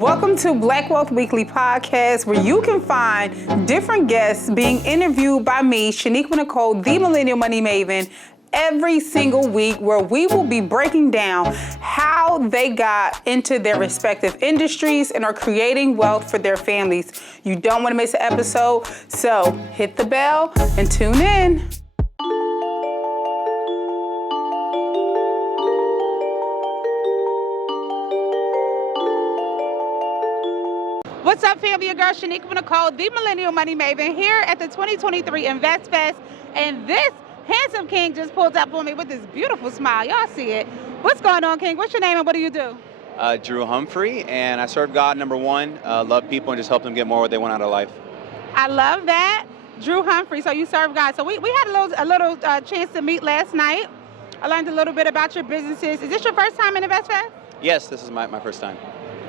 Welcome to Black Wealth Weekly Podcast, where you can find different guests being interviewed by me, Shaniqua Nicole, the Millennial Money Maven, every single week, where we will be breaking down how they got into their respective industries and are creating wealth for their families. You don't want to miss an episode, so hit the bell and tune in. What's up, family? Your girl Shaniqua Nicole, the Millennial Money Maven, here at the 2023 InvestFest, and this handsome king just pulled up on me with this beautiful smile. Y'all see it. What's going on, King? What's your name and what do you do? Drew Humphries, and I serve God, number one, love people and just help them get more what they want out of life. I love that. Drew Humphries, so you serve God. So we had a little chance to meet last night. I learned a little bit about your businesses. Is this your first time in InvestFest? Yes, this is my first time.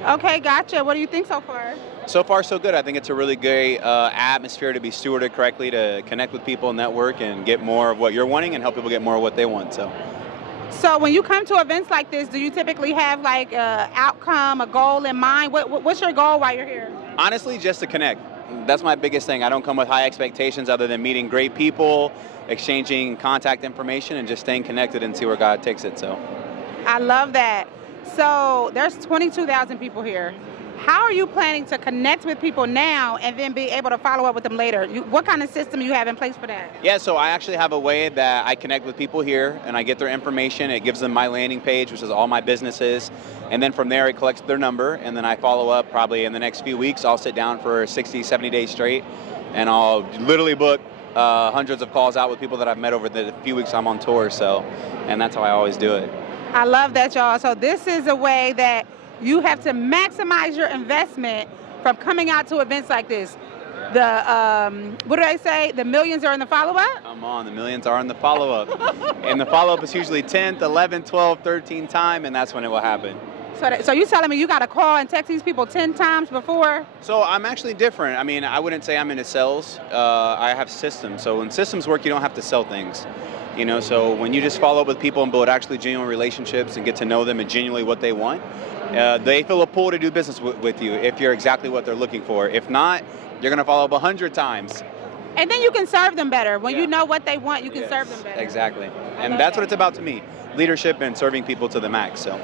Okay, gotcha. What do you think so far? So far, so good. I think it's a really great atmosphere to be stewarded correctly, to connect with people, network, and get more of what you're wanting and help people get more of what they want. So when you come to events like this, do you typically have like an outcome, a goal in mind? What's your goal while you're here? Honestly, just to connect. That's my biggest thing. I don't come with high expectations other than meeting great people, exchanging contact information, and just staying connected and see where God takes it. So, I love that. So there's 22,000 people here. How are you planning to connect with people now and then be able to follow up with them later? What kind of system you have in place for that? Yeah, so I actually have a way that I connect with people here and I get their information. It gives them my landing page, which is all my businesses. And then from there, it collects their number. And then I follow up probably in the next few weeks. I'll sit down for 60, 70 days straight. And I'll literally book hundreds of calls out with people that I've met over the few weeks I'm on tour. And that's how I always do it. I love that, y'all. So this is a way that you have to maximize your investment from coming out to events like this. What do they say? The millions are in the follow-up? Come on, the millions are in the follow-up. And the follow-up is usually 10th, 11th, 12th, 13th time, and that's when it will happen. So you're telling me you got to call and text these people 10 times before? So I'm actually different. I mean, I wouldn't say I'm into sales. I have systems. So when systems work, you don't have to sell things. You know, so when you just follow up with people and build actually genuine relationships and get to know them and genuinely what they want, they feel a pull to do business with you if you're exactly what they're looking for. If not, you're going to follow up 100 times. And then you can serve them better. When you know what they want, you can serve them better. Exactly. And that's what it's about to me, leadership and serving people to the max. So.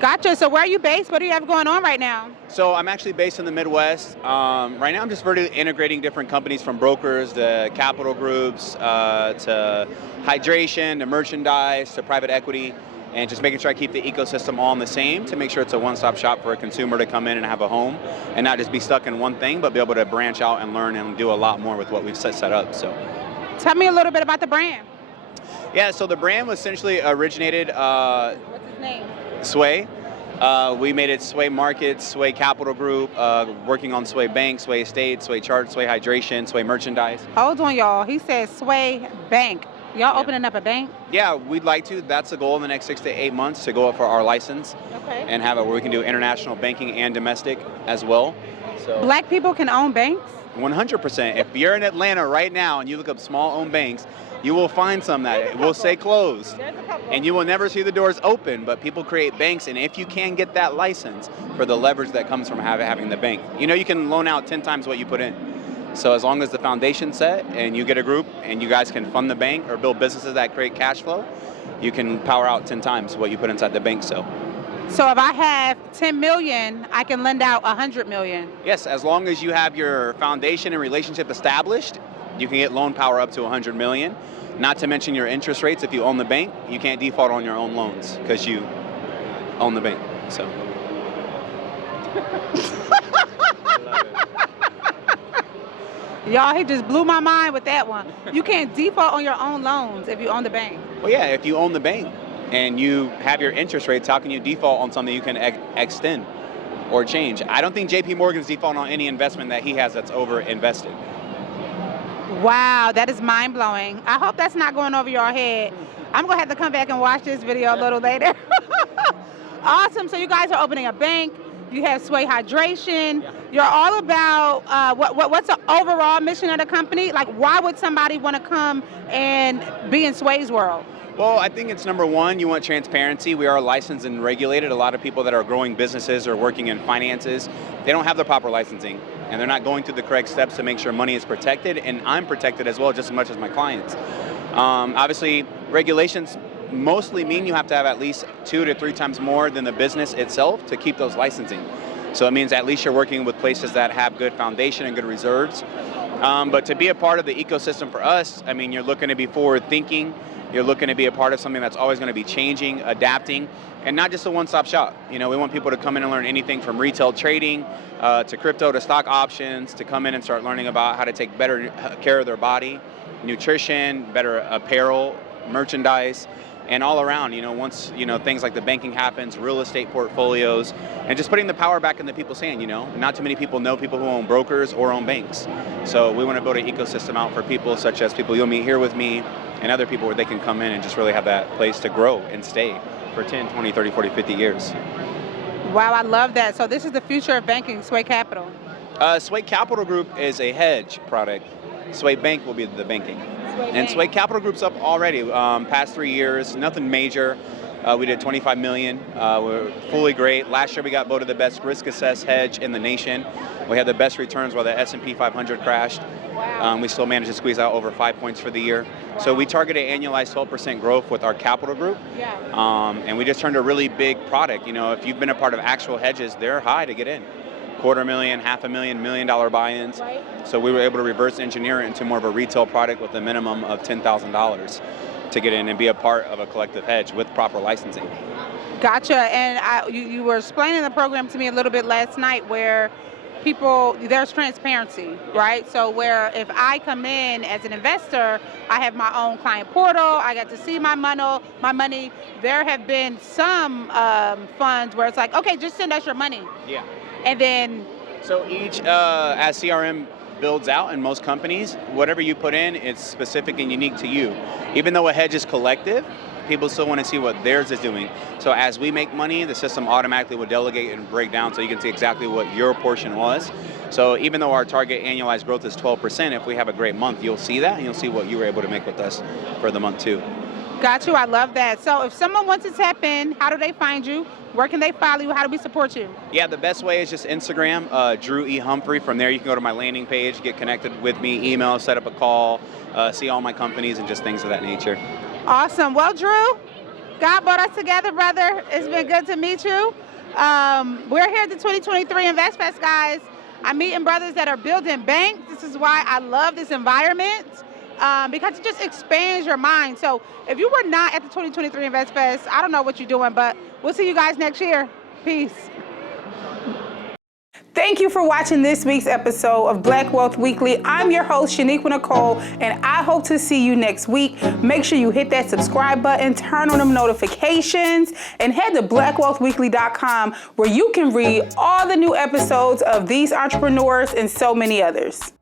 Gotcha. So where are you based? What do you have going on right now? So I'm actually based in the Midwest. Right now I'm just vertically integrating different companies, from brokers to capital groups to hydration to merchandise to private equity, and just making sure I keep the ecosystem all in the same to make sure it's a one-stop shop for a consumer to come in and have a home and not just be stuck in one thing, but be able to branch out and learn and do a lot more with what we've set up. So, tell me a little bit about the brand. Yeah, so the brand was essentially originated. What's its name? Sway. We made it Sway Markets, Sway Capital Group, working on Sway Bank, Sway Estate, Sway Chart, Sway Hydration, Sway Merchandise. Hold on, y'all. He said Sway Bank. Y'all opening up a bank? Yeah, we'd like to. That's the goal in the next 6 to 8 months, to go up for our license. Okay. And have it where we can do international banking and domestic as well. So Black people can own banks? 100%. If you're in Atlanta right now and you look up small-owned banks, you will find some that will say closed. There's a couple. And you will never see the doors open, but people create banks, and if you can get that license for the leverage that comes from having the bank, you know, you can loan out 10 times what you put in. So as long as the foundation's set and you get a group and you guys can fund the bank or build businesses that create cash flow, you can power out 10 times what you put inside the bank. So if I have 10 million, I can lend out 100 million? Yes, as long as you have your foundation and relationship established, you can get loan power up to 100 million. Not to mention your interest rates. If you own the bank, you can't default on your own loans because you own the bank. So. I love it. Y'all, he just blew my mind with that one. You can't default on your own loans if you own the bank. Well, yeah, if you own the bank and you have your interest rates, how can you default on something you can extend or change? I don't think JP Morgan's defaulting on any investment that he has that's over invested. Wow, that is mind-blowing. I hope that's not going over your head. I'm going to have to come back and watch this video a little later. Awesome. So you guys are opening a bank. You have Sway Hydration. You're all about what's the overall mission of the company? Like, why would somebody want to come and be in Sway's world? Well, I think it's number one, you want transparency. We are licensed and regulated. A lot of people that are growing businesses or working in finances, they don't have the proper licensing, and they're not going through the correct steps to make sure money is protected, and I'm protected as well, just as much as my clients. Obviously, regulations mostly mean you have to have at least 2 to 3 times more than the business itself to keep those licensing. So it means at least you're working with places that have good foundation and good reserves. But to be a part of the ecosystem for us, I mean, you're looking to be forward thinking. You're looking to be a part of something that's always going to be changing, adapting, and not just a one-stop shop. You know, we want people to come in and learn anything from retail trading to crypto to stock options, to come in and start learning about how to take better care of their body, nutrition, better apparel, merchandise, and all around, you know, once, you know, things like the banking happens, real estate portfolios, and just putting the power back in the people's hand, you know. Not too many people know people who own brokers or own banks. So we want to build an ecosystem out for people such as people you'll meet here with me and other people where they can come in and just really have that place to grow and stay for 10, 20, 30, 40, 50 years. Wow, I love that. So this is the future of banking, Sway Capital. Sway Capital Group is a hedge product. Sway Bank will be the banking. And Sway Capital Group's up already, past 3 years, nothing major. We did 25 million. We're fully great. Last year we got voted the best risk-assessed hedge in the nation. We had the best returns while the S&P 500 crashed. Wow. We still managed to squeeze out over 5 points for the year. So we targeted annualized 12% growth with our capital group. Yeah. And we just turned a really big product. You know, if you've been a part of actual hedges, they're high to get in. $250,000, $500,000, $1 million buy-ins. Right. So we were able to reverse engineer it into more of a retail product with a minimum of $10,000 to get in and be a part of a collective hedge with proper licensing. Gotcha. And you were explaining the program to me a little bit last night where there's transparency, right? So where if I come in as an investor, I have my own client portal, I get to see my money. There have been some funds where it's like, okay, just send us your money. Yeah. And then... So each, as CRM builds out in most companies, whatever you put in, it's specific and unique to you. Even though a hedge is collective, people still want to see what theirs is doing. So as we make money, the system automatically will delegate and break down so you can see exactly what your portion was. So even though our target annualized growth is 12%, if we have a great month, you'll see that and you'll see what you were able to make with us for the month too. Got you, I love that. So if someone wants to tap in, how do they find you? Where can they follow you? How do we support you? Yeah, the best way is just Instagram, Drew E. Humphrey. From there, you can go to my landing page, get connected with me, email, set up a call, see all my companies and just things of that nature. Awesome. Well, Drew, God brought us together, brother. It's been good to meet you. We're here at the 2023 InvestFest, guys. I'm meeting brothers that are building banks. This is why I love this environment. Because it just expands your mind. So if you were not at the 2023 InvestFest, I don't know what you're doing, but we'll see you guys next year. Peace. Thank you for watching this week's episode of Black Wealth Weekly. I'm your host, Shaniqua Nicole, and I hope to see you next week. Make sure you hit that subscribe button, turn on them notifications, and head to blackwealthweekly.com where you can read all the new episodes of These Entrepreneurs and so many others.